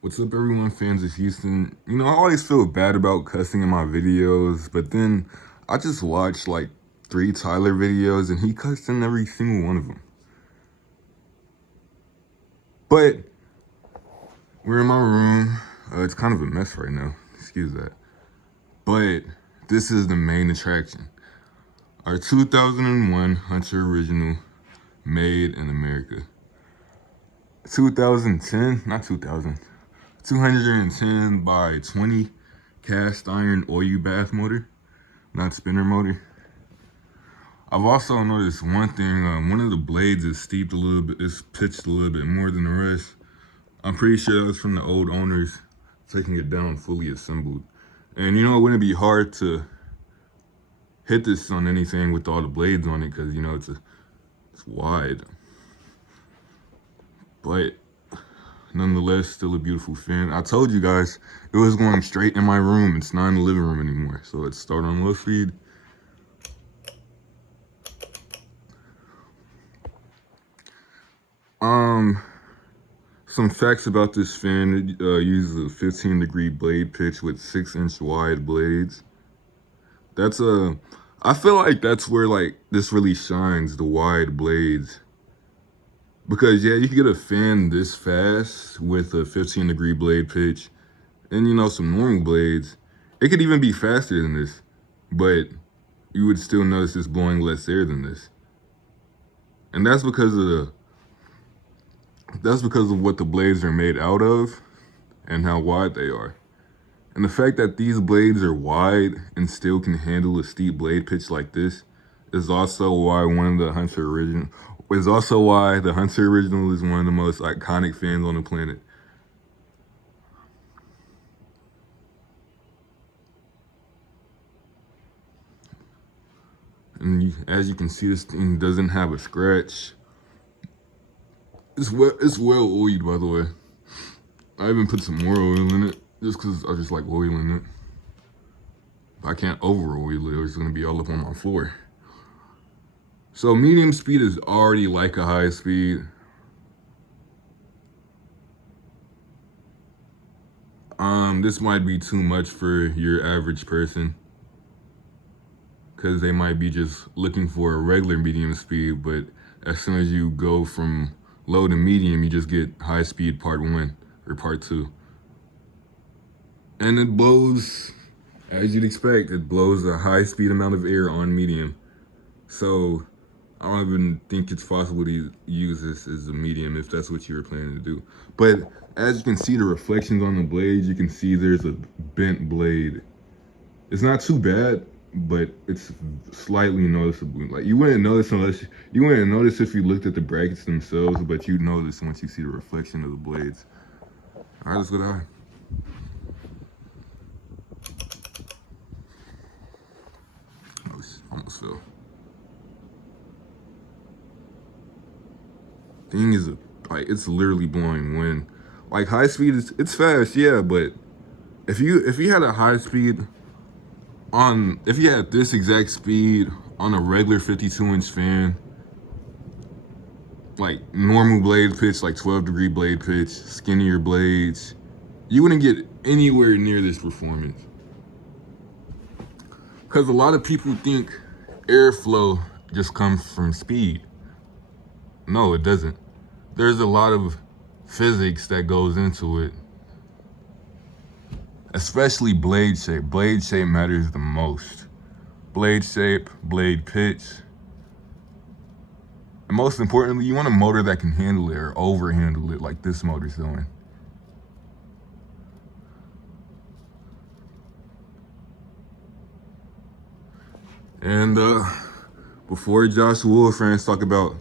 What's up, everyone, fans of Houston? I always feel bad about cussing in my videos, but then I just watched like 3 Tyler videos and he cussed in every single one of them. But we're in my room. It's kind of a mess right now. Excuse that. But this is the main attraction. Our 2001 Hunter Original made in America. 2010, not 2000, 210 by 20 cast iron oil bath motor, not spinner motor. I've also noticed one thing. One of the blades is steeped a little bit. It's pitched a little bit more than the rest. I'm pretty sure that was from the old owners taking it down fully assembled. And it wouldn't be hard to hit this on anything with all the blades on it because it's wide. But nonetheless, still a beautiful fan. I told you guys it was going straight in my room. It's not in the living room anymore. So let's start on low speed. Some facts about this fan. It uses a 15-degree blade pitch with 6-inch wide blades. I feel like that's where like this really shines, the wide blades. Because yeah, you can get a fan this fast with a 15-degree blade pitch and some normal blades. It could even be faster than this, but you would still notice it's blowing less air than this. And that's because of what the blades are made out of and how wide they are. And the fact that these blades are wide and still can handle a steep blade pitch like this is also why the Hunter Original is one of the most iconic fans on the planet. And as you can see, this thing doesn't have a scratch. It's well oiled, by the way. I even put some more oil in it just because I just like oiling it. I can't over oil it or it's gonna be all up on my floor. So medium speed is already like a high speed. This might be too much for your average person because they might be just looking for a regular medium speed, but as soon as you go from low to medium, you just get high speed part 1 or part 2. And it blows, as you'd expect, it blows a high speed amount of air on medium. So I don't even think it's possible to use this as a medium if that's what you were planning to do. But as you can see the reflections on the blades, you can see there's a bent blade. It's not too bad, but it's slightly noticeable. Like you wouldn't notice if you looked at the brackets themselves, but you'd notice once you see the reflection of the blades. All right, let's go down. Almost fell. Thing is, it's literally blowing wind. Like high speed it's fast, yeah, but if you had a high speed if you had this exact speed on a regular 52-inch fan, like normal blade pitch, like 12-degree blade pitch, skinnier blades, you wouldn't get anywhere near this performance. Because a lot of people think airflow just comes from speed. No, it doesn't. There's a lot of physics that goes into it. Especially blade shape. Blade shape matters the most. Blade shape, blade pitch. And most importantly, you want a motor that can handle it or over-handle it like this motor's doing. And before Josh Wool fans talk about,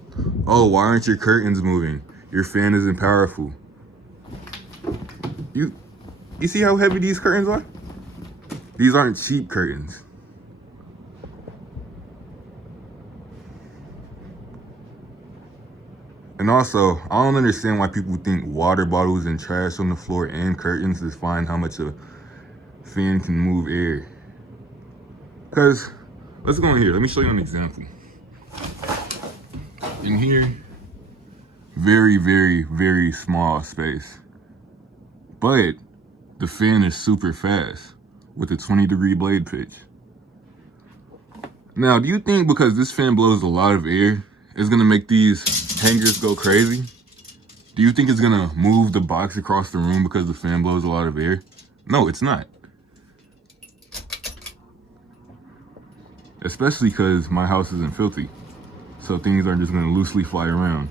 oh, why aren't your curtains moving? Your fan isn't powerful. You see how heavy these curtains are? These aren't cheap curtains. And also, I don't understand why people think water bottles and trash on the floor and curtains define how much a fan can move air. Because, let's go in here. Let me show you an example. In here, very, very, very small space. but the fan is super fast with a 20-degree blade pitch. Now, do you think because this fan blows a lot of air, it's gonna make these hangers go crazy? Do you think it's gonna move the box across the room because the fan blows a lot of air? No, it's not. Especially because my house isn't filthy, so things are just gonna loosely fly around.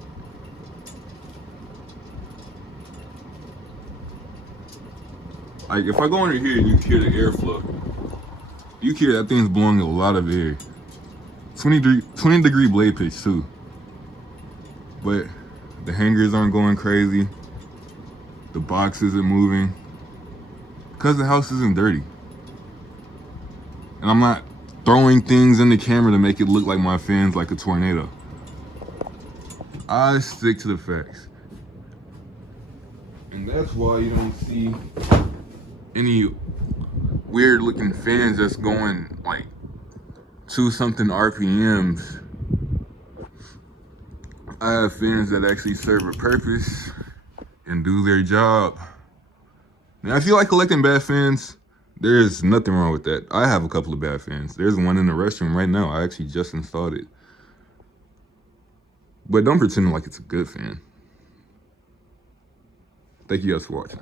Like if I go under here and you hear the airflow, you hear that thing's blowing a lot of air. 20 degree blade pitch too. But the hangers aren't going crazy. The box isn't moving. Because the house isn't dirty. And I'm not throwing things in the camera to make it look like my fan's like a tornado. I stick to the facts. And that's why you don't see any weird looking fans that's going like 2-something RPMs. I have fans that actually serve a purpose and do their job. Now, if you like collecting bad fans, there's nothing wrong with that. I have a couple of bad fans. There's one in the restroom right now. I actually just installed it. But don't pretend like it's a good fan. Thank you guys for watching.